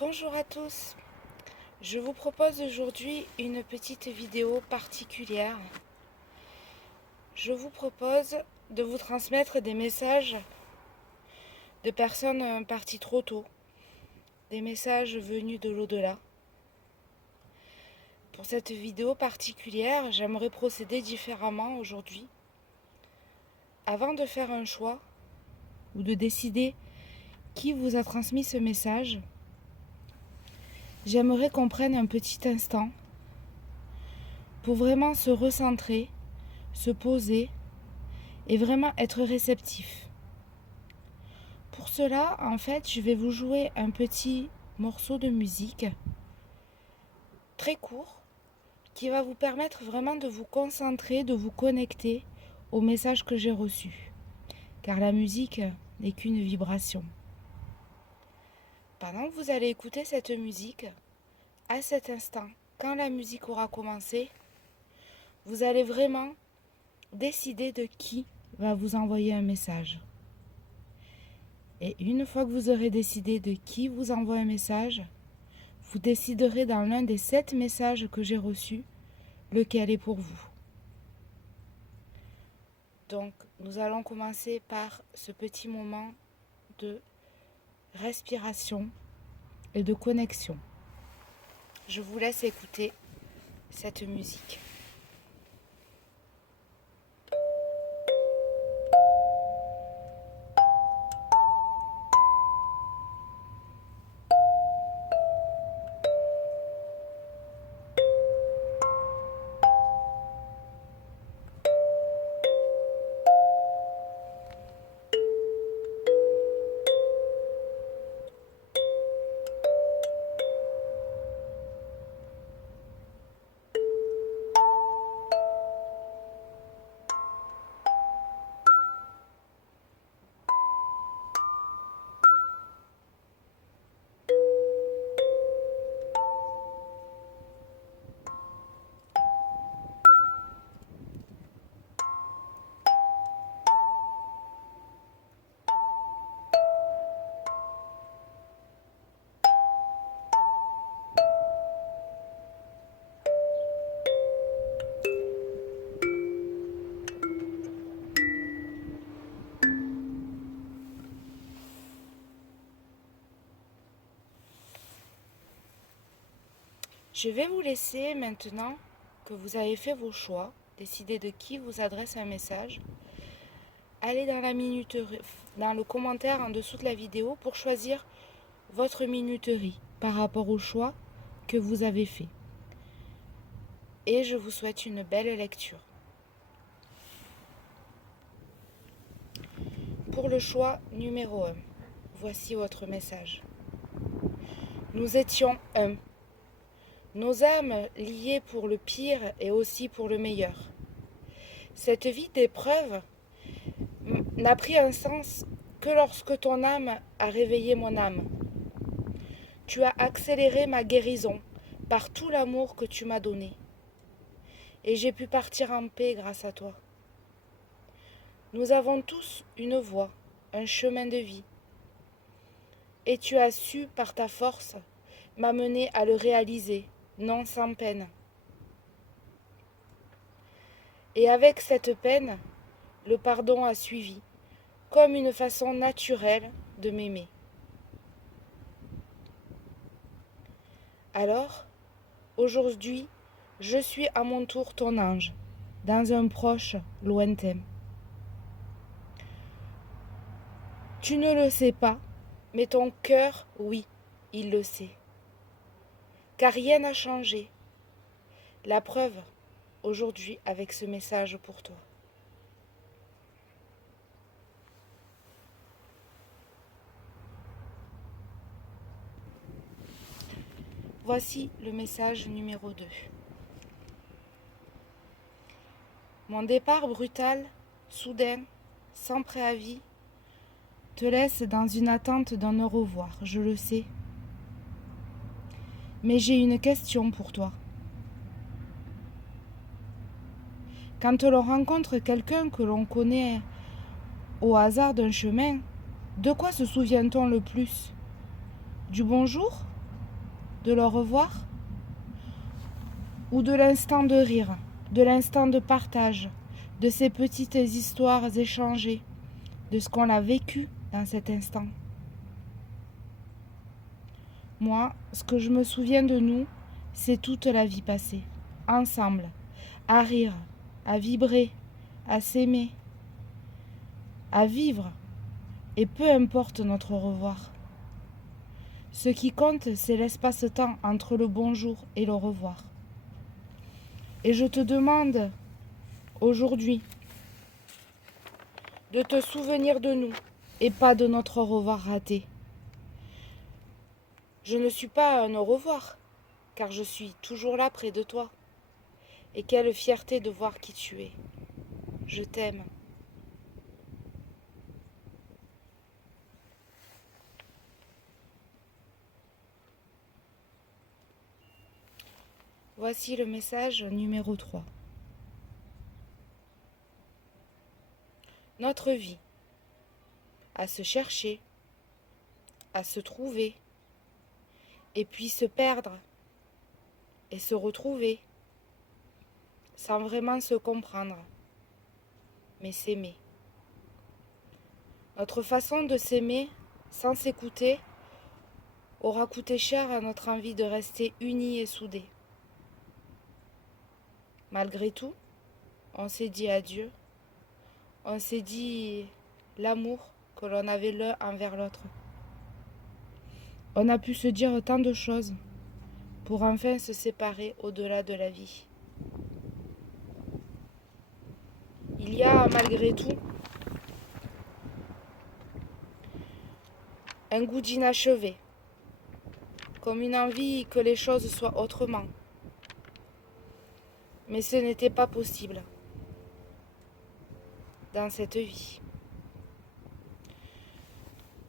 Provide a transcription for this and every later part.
Bonjour à tous, je vous propose aujourd'hui une petite vidéo particulière. Je vous propose de vous transmettre des messages de personnes parties trop tôt, des messages venus de l'au-delà. Pour cette vidéo particulière, j'aimerais procéder différemment aujourd'hui. Avant de faire un choix ou de décider qui vous a transmis ce message, j'aimerais qu'on prenne un petit instant pour vraiment se recentrer, se poser et vraiment être réceptif. Pour cela, en fait, je vais vous jouer un petit morceau de musique très court qui va vous permettre vraiment de vous concentrer, de vous connecter au message que j'ai reçu. Car la musique n'est qu'une vibration. Pendant que vous allez écouter cette musique, à cet instant, quand la musique aura commencé, vous allez vraiment décider de qui va vous envoyer un message. Et une fois que vous aurez décidé de qui vous envoie un message, vous déciderez dans l'un des 7 messages que j'ai reçus lequel est pour vous. Donc, nous allons commencer par ce petit moment de respiration et de connexion. Je vous laisse écouter cette musique. Je vais vous laisser maintenant que vous avez fait vos choix, décider de qui vous adresse un message. Allez dans le commentaire en dessous de la vidéo pour choisir votre minuterie par rapport au choix que vous avez fait. Et je vous souhaite une belle lecture. Pour le choix numéro 1, voici votre message. Nous étions un. Nos âmes liées pour le pire et aussi pour le meilleur. Cette vie d'épreuve n'a pris un sens que lorsque ton âme a réveillé mon âme. Tu as accéléré ma guérison par tout l'amour que tu m'as donné. Et j'ai pu partir en paix grâce à toi. Nous avons tous une voie, un chemin de vie. Et tu as su, par ta force, m'amener à le réaliser, non sans peine. Et avec cette peine, le pardon a suivi, comme une façon naturelle de m'aimer. Alors, aujourd'hui, je suis à mon tour ton ange, dans un proche lointain. Tu ne le sais pas, mais ton cœur, oui, il le sait. Car rien n'a changé. La preuve, aujourd'hui, avec ce message pour toi. Voici le message numéro 2. Mon départ brutal, soudain, sans préavis, te laisse dans une attente d'un au revoir, je le sais. Mais j'ai une question pour toi. Quand l'on rencontre quelqu'un que l'on connaît au hasard d'un chemin, de quoi se souvient-on le plus? Du bonjour de le revoir? Ou de l'instant de rire, de l'instant de partage, de ces petites histoires échangées, de ce qu'on a vécu dans cet instant? Moi, ce que je me souviens de nous, c'est toute la vie passée, ensemble, à rire, à vibrer, à s'aimer, à vivre, et peu importe notre revoir. Ce qui compte, c'est l'espace-temps entre le bonjour et le revoir. Et je te demande, aujourd'hui, de te souvenir de nous et pas de notre au revoir raté. Je ne suis pas un au revoir, car je suis toujours là près de toi. Et quelle fierté de voir qui tu es. Je t'aime. Voici le message numéro 3. Notre vie, à se chercher, à se trouver, et puis se perdre, et se retrouver, sans vraiment se comprendre, mais s'aimer. Notre façon de s'aimer, sans s'écouter, aura coûté cher à notre envie de rester unis et soudés. Malgré tout, on s'est dit adieu, on s'est dit l'amour que l'on avait l'un envers l'autre. On a pu se dire tant de choses pour enfin se séparer au-delà de la vie. Il y a malgré tout un goût d'inachevé, comme une envie que les choses soient autrement. Mais ce n'était pas possible dans cette vie.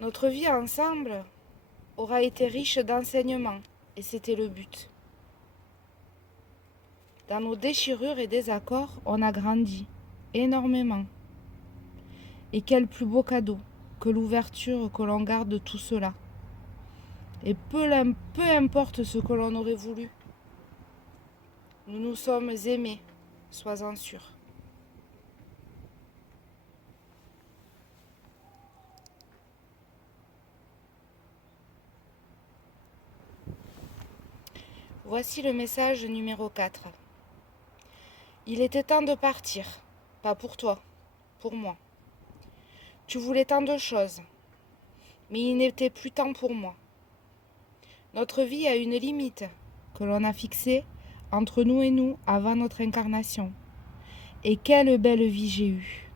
Notre vie ensemble aura été riche d'enseignements, et c'était le but. Dans nos déchirures et désaccords, on a grandi énormément. Et quel plus beau cadeau que l'ouverture que l'on garde de tout cela. Et peu importe ce que l'on aurait voulu, nous nous sommes aimés, sois-en sûr. Voici le message numéro 4. Il était temps de partir, pas pour toi, pour moi. Tu voulais tant de choses, mais il n'était plus temps pour moi. Notre vie a une limite que l'on a fixée entre nous et nous avant notre incarnation. Et quelle belle vie j'ai eue.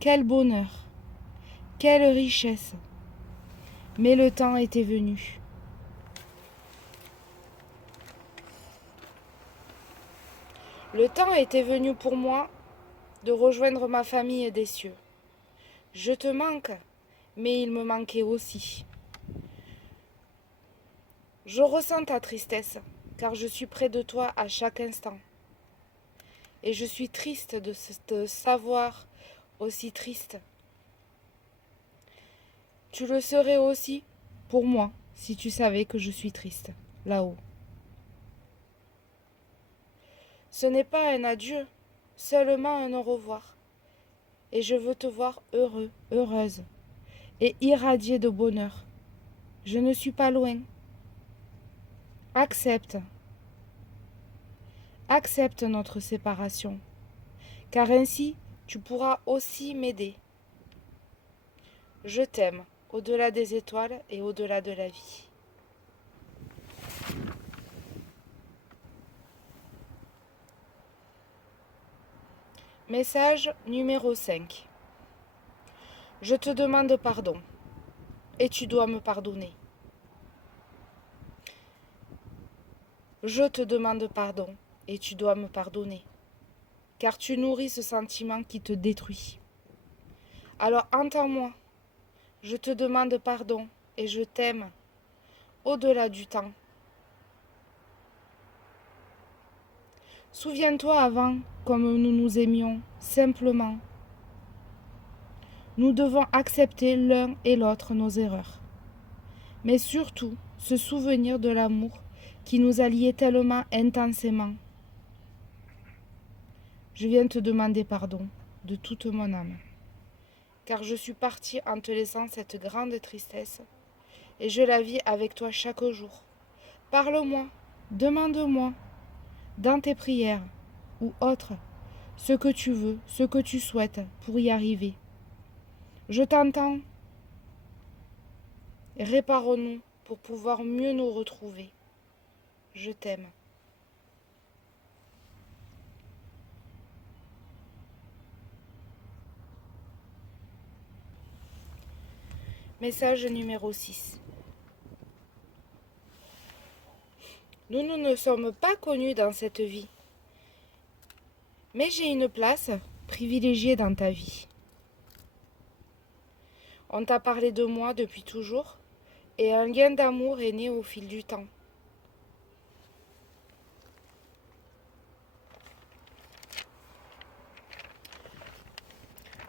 Quel bonheur, quelle richesse. Mais le temps était venu. Le temps était venu pour moi de rejoindre ma famille des cieux. Je te manque, mais il me manquait aussi. Je ressens ta tristesse, car je suis près de toi à chaque instant. Et je suis triste de te savoir aussi triste. Tu le serais aussi pour moi si tu savais que je suis triste, là-haut. Ce n'est pas un adieu, seulement un au revoir. Et je veux te voir heureux, heureuse, et irradié de bonheur. Je ne suis pas loin. Accepte. Accepte notre séparation, car ainsi tu pourras aussi m'aider. Je t'aime, au-delà des étoiles et au-delà de la vie. Message numéro 5. Je te demande pardon, et tu dois me pardonner. Je te demande pardon, et tu dois me pardonner, car tu nourris ce sentiment qui te détruit. Alors entends-moi, je te demande pardon, et je t'aime, au-delà du temps. Souviens-toi avant, comme nous nous aimions, simplement. Nous devons accepter l'un et l'autre nos erreurs. Mais surtout, ce souvenir de l'amour qui nous a liés tellement intensément. Je viens te demander pardon de toute mon âme, car je suis partie en te laissant cette grande tristesse, et je la vis avec toi chaque jour. Parle-moi, demande-moi, dans tes prières ou autres, ce que tu veux, ce que tu souhaites pour y arriver. Je t'entends. Réparons-nous pour pouvoir mieux nous retrouver. Je t'aime. Message numéro 6. Nous ne sommes pas connus dans cette vie, mais j'ai une place privilégiée dans ta vie. On t'a parlé de moi depuis toujours, et un lien d'amour est né au fil du temps.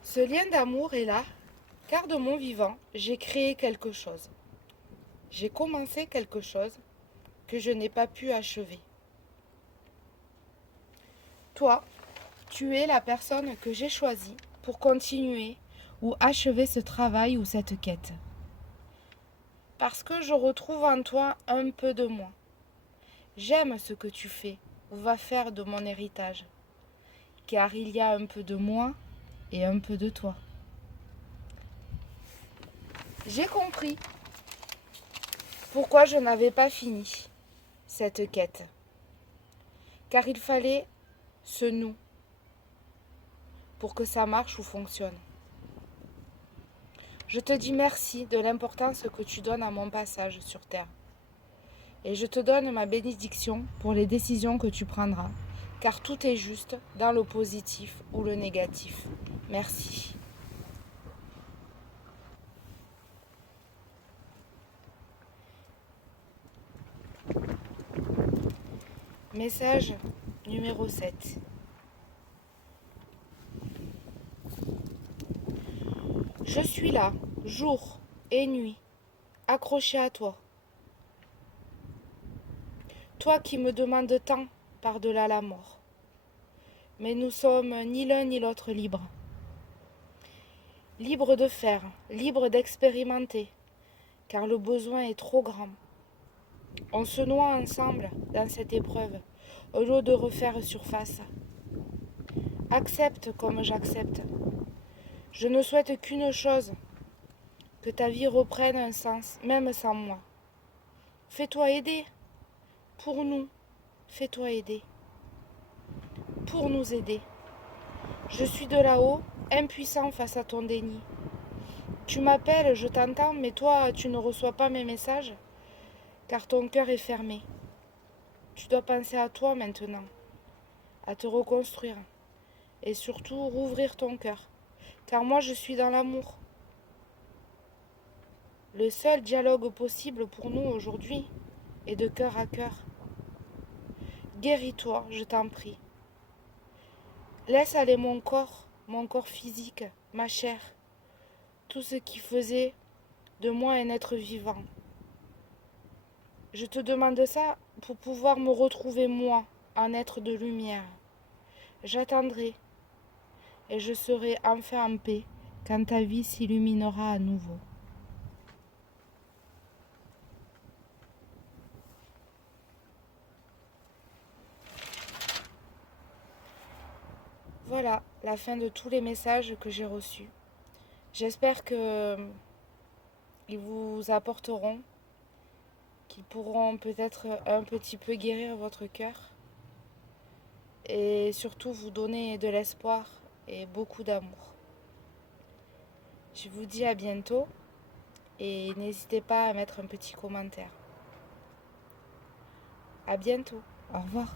Ce lien d'amour est là, car de mon vivant, j'ai créé quelque chose. J'ai commencé quelque chose que je n'ai pas pu achever. Toi, tu es la personne que j'ai choisie pour continuer ou achever ce travail ou cette quête. Parce que je retrouve en toi un peu de moi. J'aime ce que tu fais ou vas faire de mon héritage, car il y a un peu de moi et un peu de toi. J'ai compris pourquoi je n'avais pas fini cette quête, car il fallait ce nous pour que ça marche ou fonctionne. Je te dis merci de l'importance que tu donnes à mon passage sur Terre. Et je te donne ma bénédiction pour les décisions que tu prendras, car tout est juste dans le positif ou le négatif. Merci. Message numéro 7. Je suis là, jour et nuit, accroché à toi. Toi qui me demandes tant par-delà la mort. Mais nous sommes ni l'un ni l'autre libres. Libres de faire, libres d'expérimenter, car le besoin est trop grand. On se noie ensemble dans cette épreuve, au lieu de refaire surface. Accepte comme j'accepte. Je ne souhaite qu'une chose, que ta vie reprenne un sens, même sans moi. Fais-toi aider. Pour nous, fais-toi aider. Pour nous aider. Je suis de là-haut, impuissant face à ton déni. Tu m'appelles, je t'entends, mais toi, tu ne reçois pas mes messages, car ton cœur est fermé. Tu dois penser à toi maintenant, à te reconstruire, et surtout rouvrir ton cœur, car moi je suis dans l'amour. Le seul dialogue possible pour nous aujourd'hui est de cœur à cœur. Guéris-toi, je t'en prie. Laisse aller mon corps physique, ma chair, tout ce qui faisait de moi un être vivant. Je te demande ça pour pouvoir me retrouver moi, un être de lumière. J'attendrai et je serai enfin en paix quand ta vie s'illuminera à nouveau. Voilà la fin de tous les messages que j'ai reçus. J'espère qu'ils vous apporteront, qu'ils pourront peut-être un petit peu guérir votre cœur et surtout vous donner de l'espoir et beaucoup d'amour. Je vous dis à bientôt et n'hésitez pas à mettre un petit commentaire. À bientôt. Au revoir.